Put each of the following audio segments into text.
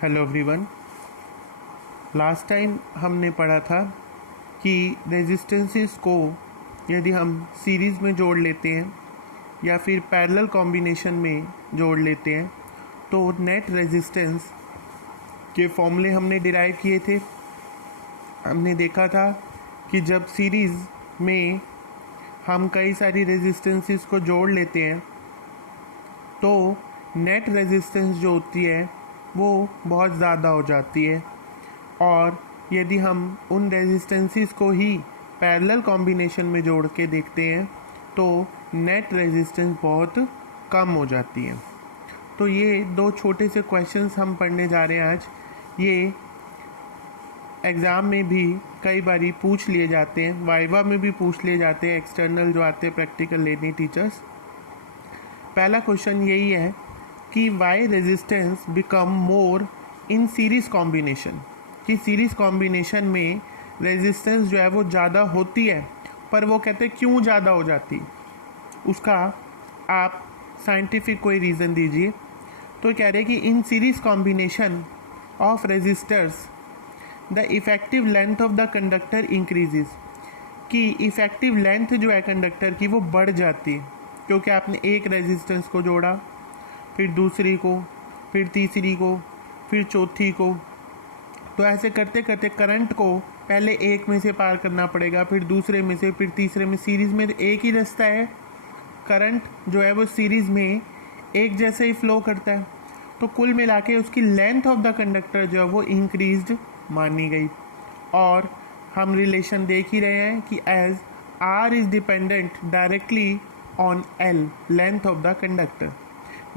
Hello everyone. Last time हमने पढ़ा था कि रेजिस्टेंसेस को यदि हम सीरीज़ में जोड़ लेते हैं या फिर पैरेलल कॉम्बिनेशन में जोड़ लेते हैं तो नेट रेजिस्टेंस के फॉर्मूले हमने डिराइव किए थे। हमने देखा था कि जब सीरीज़ में हम कई सारी रेजिस्टेंसेस को जोड़ लेते हैं तो नेट रेजिस्टेंस जो होती है वो बहुत ज़्यादा हो जाती है, और यदि हम उन रेजिस्टेंसेस को ही पैरेलल कॉम्बिनेशन में जोड़ के देखते हैं तो नेट रेजिस्टेंस बहुत कम हो जाती है। तो ये दो छोटे से क्वेश्चंस हम पढ़ने जा रहे हैं आज। ये एग्ज़ाम में भी कई बारी पूछ लिए जाते हैं, वाइवा में भी पूछ लिए जाते हैं, एक्सटर्नल जो आते हैं प्रैक्टिकल लेने टीचर्स। पहला क्वेश्चन यही है कि वाई रेजिस्टेंस बिकम मोर इन सीरीज़ कॉम्बिनेशन, कि सीरीज़ कॉम्बिनेशन में रेजिस्टेंस जो है वो ज़्यादा होती है, पर वो कहते हैं क्यों ज़्यादा हो जाती, उसका आप साइंटिफिक कोई रीज़न दीजिए। तो कह रहे हैं कि in series combination of resistors the effective length of the conductor increases, कि इफ़ेक्टिव लेंथ जो है कंडक्टर की वो बढ़ जाती है, क्योंकि आपने एक रेजिस्टेंस को जोड़ा, फिर दूसरी को, फिर तीसरी को, फिर चौथी को। तो ऐसे करते करते करंट को पहले एक में से पार करना पड़ेगा, फिर दूसरे में से, फिर तीसरे में। सीरीज़ में एक ही रास्ता है, करंट जो है वो सीरीज़ में एक जैसे ही फ्लो करता है। तो कुल मिला के उसकी लेंथ ऑफ द कंडक्टर जो है वो इंक्रीज्ड मानी गई। और हम रिलेशन देख ही रहे हैं कि as R is dependent directly on L, length of the conductor,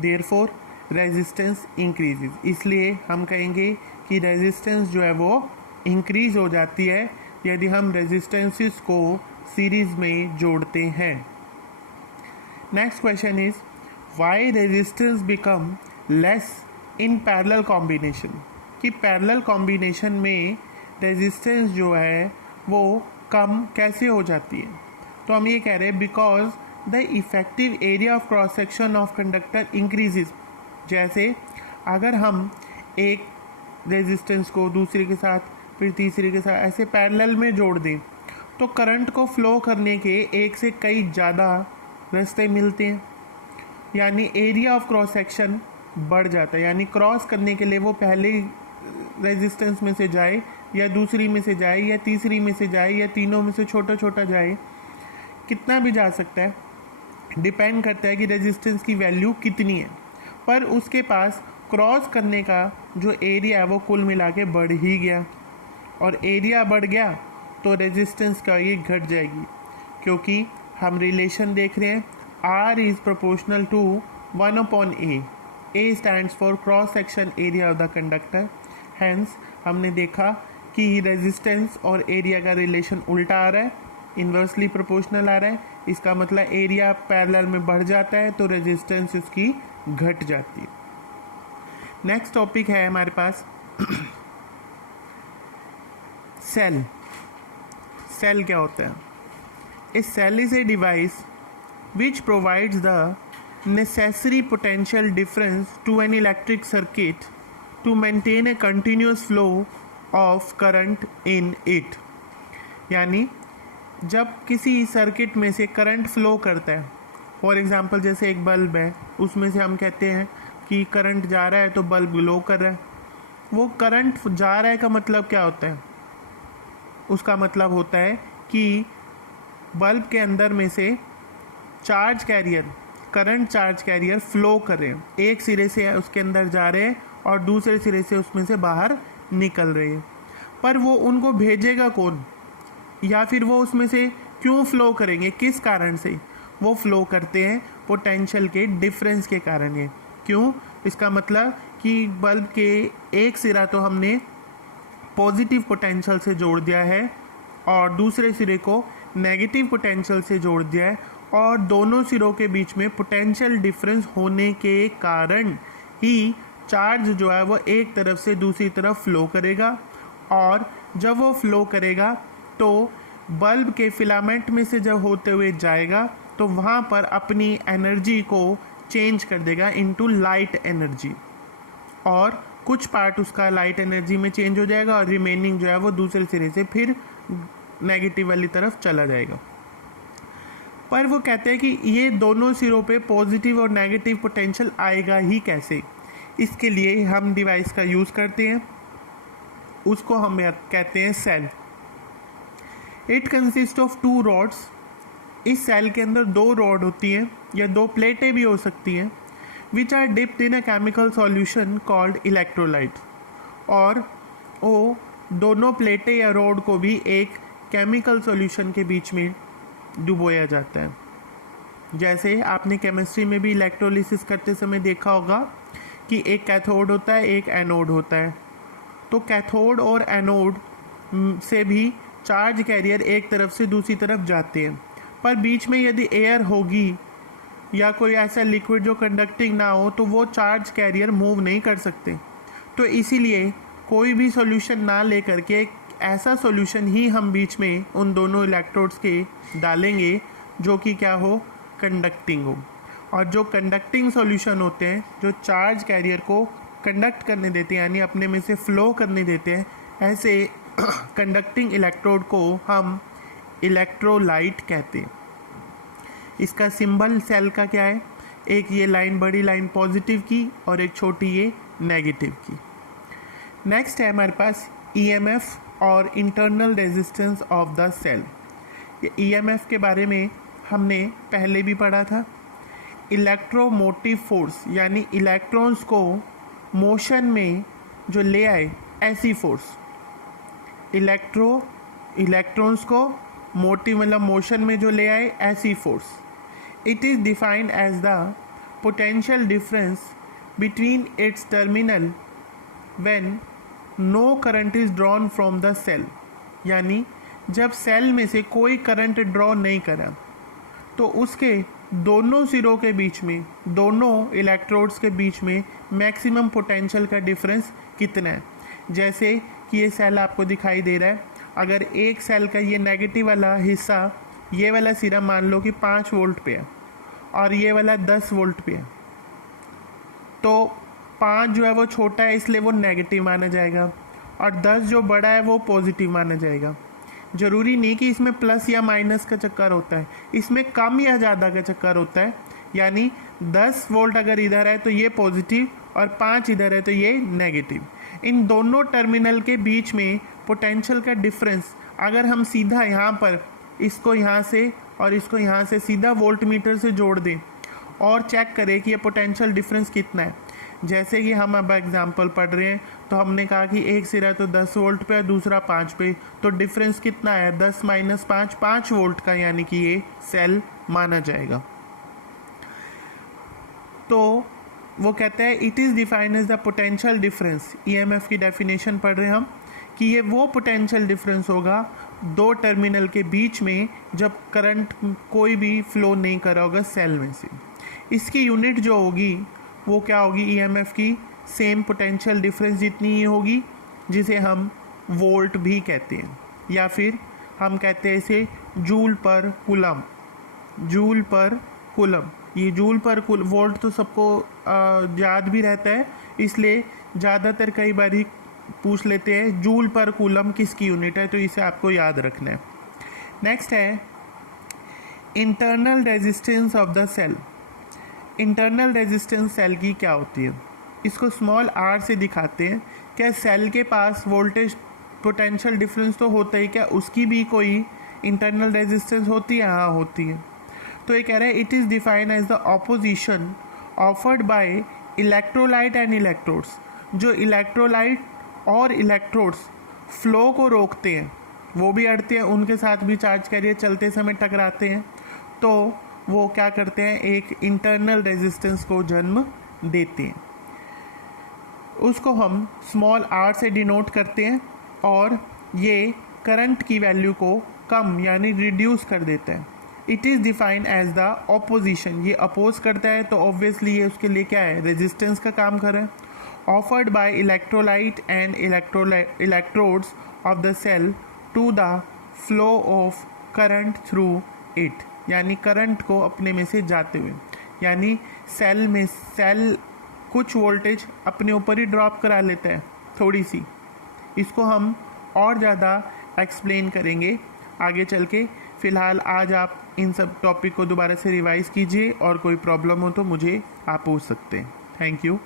therefore resistance increases. इसलिए हम कहेंगे कि रेजिस्टेंस जो है वो इंक्रीज हो जाती है यदि हम रेजिस्टेंसेस को सीरीज़ में जोड़ते हैं। Next question is why resistance become less in parallel combination, कि पैरेलल कॉम्बिनेशन में रेजिस्टेंस जो है वो कम कैसे हो जाती है। तो हम ये कह रहे हैं because the effective area of cross section of conductor increases. जैसे अगर हम एक रेजिस्टेंस को दूसरे के साथ, फिर तीसरे के साथ ऐसे पैरेलल में जोड़ दें तो करंट को फ्लो करने के एक से कई ज़्यादा रास्ते मिलते हैं, यानी एरिया ऑफ क्रॉस सेक्शन बढ़ जाता है। यानी क्रॉस करने के लिए वो पहले रेजिस्टेंस में से जाए या दूसरी में से जाए या तीसरी में से जाए या तीनों में से छोटा छोटा जाए, कितना भी जा सकता है, डिपेंड करता है कि रेजिस्टेंस की वैल्यू कितनी है। पर उसके पास क्रॉस करने का जो एरिया है वो कुल मिला के बढ़ ही गया, और एरिया बढ़ गया तो रेजिस्टेंस का ये घट जाएगी, क्योंकि हम रिलेशन देख रहे हैं R is proportional to 1/A। A stands for cross section area of the conductor. Hence हमने देखा कि रेजिस्टेंस और एरिया का रिलेशन उल्टा आ रहा है, इन्वर्सली प्रोपोर्शनल आ रहा है। इसका मतलब एरिया पैरेलल में बढ़ जाता है तो रेजिस्टेंस इसकी घट जाती है। नेक्स्ट टॉपिक है हमारे पास सेल। सेल क्या होता है? A cell is a device which provides the necessary potential difference to an electric circuit to maintain a continuous flow of current in it। यानी जब किसी सर्किट में से करंट फ्लो करता है, फॉर एग्जांपल जैसे एक बल्ब है, उसमें से हम कहते हैं कि करंट जा रहा है तो बल्ब ग्लो कर रहा है। वो करंट जा रहा है का मतलब क्या होता है? उसका मतलब होता है कि बल्ब के अंदर में से charge carrier, current charge carrier flow कर रहे हैं, एक सिरे से उसके अंदर जा रहे हैं और दूसरे सिरे से उसमें से बाहर निकल रहे हैं। पर वो उनको भेजेगा कौन, या फिर वो उसमें से क्यों फ्लो करेंगे, किस कारण से वो फ्लो करते हैं? पोटेंशियल के डिफरेंस के कारण है। क्यों? इसका मतलब कि बल्ब के एक सिरा तो हमने पॉजिटिव पोटेंशियल से जोड़ दिया है और दूसरे सिरे को नेगेटिव पोटेंशियल से जोड़ दिया है, और दोनों सिरों के बीच में पोटेंशियल डिफरेंस होने के कारण ही चार्ज जो है वो एक तरफ से दूसरी तरफ फ्लो करेगा, और जब वो फ्लो करेगा तो बल्ब के फिलामेंट में से जब होते हुए जाएगा तो वहाँ पर अपनी एनर्जी को चेंज कर देगा इनटू लाइट एनर्जी। और कुछ पार्ट उसका लाइट एनर्जी में चेंज हो जाएगा और रिमेनिंग जो है वो दूसरे सिरे से फिर नेगेटिव वाली तरफ चला जाएगा। पर वो कहते हैं कि ये दोनों सिरों पे पॉजिटिव और नेगेटिव पोटेंशियल आएगा ही कैसे। इसके लिए हम डिवाइस का यूज़ करते हैं, उसको हम कहते हैं cell. It consist of 2 rods. इस सेल के अंदर 2 रॉड होती हैं या 2 प्लेटें भी हो सकती हैं, which are dipped in a chemical solution called electrolyte. और वो दोनों प्लेटें या रॉड को भी एक केमिकल सॉल्यूशन के बीच में डुबोया जाता है। जैसे आपने केमिस्ट्री में भी इलेक्ट्रोलिसिस करते समय देखा होगा कि एक कैथोड होता है, एक एनोड होता है। तो कैथोड और एनोड से भी चार्ज कैरियर एक तरफ से दूसरी तरफ जाते हैं, पर बीच में यदि एयर होगी या कोई ऐसा लिक्विड जो कंडक्टिंग ना हो तो वो चार्ज कैरियर मूव नहीं कर सकते। तो इसीलिए कोई भी सॉल्यूशन ना लेकर के एक ऐसा सॉल्यूशन ही हम बीच में उन दोनों इलेक्ट्रोड्स के डालेंगे जो कि क्या हो, कंडक्टिंग हो। और जो कंडक्टिंग सॉल्यूशन होते हैं, जो चार्ज कैरियर को कंडक्ट करने देते हैं यानी अपने में से फ्लो करने देते हैं, ऐसे कंडक्टिंग इलेक्ट्रोड को हम इलेक्ट्रोलाइट कहते हैं। इसका सिंबल सेल का क्या है, एक ये लाइन, बड़ी लाइन पॉजिटिव की और एक छोटी ये नेगेटिव की। नेक्स्ट है हमारे पास ईएमएफ और internal resistance of the cell. ये ईएमएफ के बारे में हमने पहले भी पढ़ा था। इलेक्ट्रोमोटिव फोर्स यानी इलेक्ट्रॉन्स को मोशन में जो ले आए ऐसी फोर्स। इलेक्ट्रॉन्स को मोटिव मतलब मोशन में जो ले आए ऐसी force. It is defined as the potential difference between its terminal when no current is drawn from the cell. यानी जब सेल में से कोई करंट ड्रॉ नहीं करा तो उसके दोनों सिरों के बीच में, दोनों इलेक्ट्रोड्स के बीच में मैक्सिमम पोटेंशियल का डिफरेंस कितना है। जैसे कि ये सेल आपको दिखाई दे रहा है, अगर एक सेल का ये नेगेटिव वाला हिस्सा, ये वाला सिरा मान लो कि 5 वोल्ट पे है और ये वाला 10 वोल्ट पे है, तो 5 जो है वो छोटा है इसलिए वो नेगेटिव माना जाएगा और 10 जो बड़ा है वो पॉजिटिव माना जाएगा। ज़रूरी नहीं कि इसमें प्लस या माइनस का चक्कर होता है, इसमें कम या ज़्यादा का चक्कर होता है। यानी 10 वोल्ट अगर इधर है तो ये पॉजिटिव और 5 इधर है तो ये नेगेटिव। इन दोनों टर्मिनल के बीच में पोटेंशियल का डिफरेंस अगर हम सीधा यहाँ पर इसको यहाँ से और इसको यहाँ से सीधा वोल्ट मीटर से जोड़ दें और चेक करें कि ये पोटेंशियल डिफरेंस कितना है। जैसे कि हम अब एग्जांपल पढ़ रहे हैं तो हमने कहा कि एक सिरा तो 10 वोल्ट पे है, दूसरा 5 पे, तो डिफरेंस कितना है, 10 - 5 5 वोल्ट का, यानी कि ये सेल माना जाएगा। तो वो कहते हैं it is defined as the potential difference. EMF की डेफिनेशन पढ़ रहे हैं हम कि ये वो पोटेंशियल डिफरेंस होगा 2 टर्मिनल के बीच में जब करंट कोई भी फ्लो नहीं कर रहा होगा सेल में से। इसकी यूनिट जो होगी वो क्या होगी, ईएमएफ की सेम पोटेंशियल डिफरेंस जितनी ही होगी, जिसे हम वोल्ट भी कहते हैं या फिर हम कहते हैं इसे जूल पर कूलम। जूल पर कूलम, ये जूल पर वोल्ट तो सबको याद भी रहता है, इसलिए ज़्यादातर कई बार ही पूछ लेते हैं जूल पर कूलम किसकी यूनिट है, तो इसे आपको याद रखना है। नेक्स्ट है internal resistance of the cell. Internal resistance cell की क्या होती है, इसको स्मॉल r से दिखाते हैं। क्या सेल के पास वोल्टेज पोटेंशियल डिफरेंस तो होता ही, क्या उसकी भी कोई इंटरनल रेजिस्टेंस होती है? हाँ, होती है। तो ये कह रहे हैं it is defined as the opposition offered by electrolyte and electrodes. जो इलेक्ट्रोलाइट और इलेक्ट्रोड्स फ्लो को रोकते हैं, वो भी अड़ते हैं, उनके साथ भी चार्ज कैरियर चलते समय टकराते हैं, तो वो क्या करते हैं, एक इंटरनल रेजिस्टेंस को जन्म देते हैं। उसको हम स्मॉल r से डिनोट करते हैं और ये करंट की वैल्यू को कम यानी रिड्यूस कर देता है। It is defined as the opposition, ये अपोज करता है तो ऑब्वियसली ये उसके लिए क्या है, रेजिस्टेंस का काम कर रहा है। Offered by electrolyte and electrodes of the cell to the flow of current through it, यानी करंट को अपने में से जाते हुए, यानी सेल कुछ वोल्टेज अपने ऊपर ही ड्रॉप करा लेता है थोड़ी सी। इसको हम और ज़्यादा एक्सप्लेन करेंगे आगे चल के। फ़िलहाल आज आप इन सब टॉपिक को दोबारा से रिवाइज़ कीजिए और कोई प्रॉब्लम हो तो मुझे आप पूछ सकते हैं। Thank you.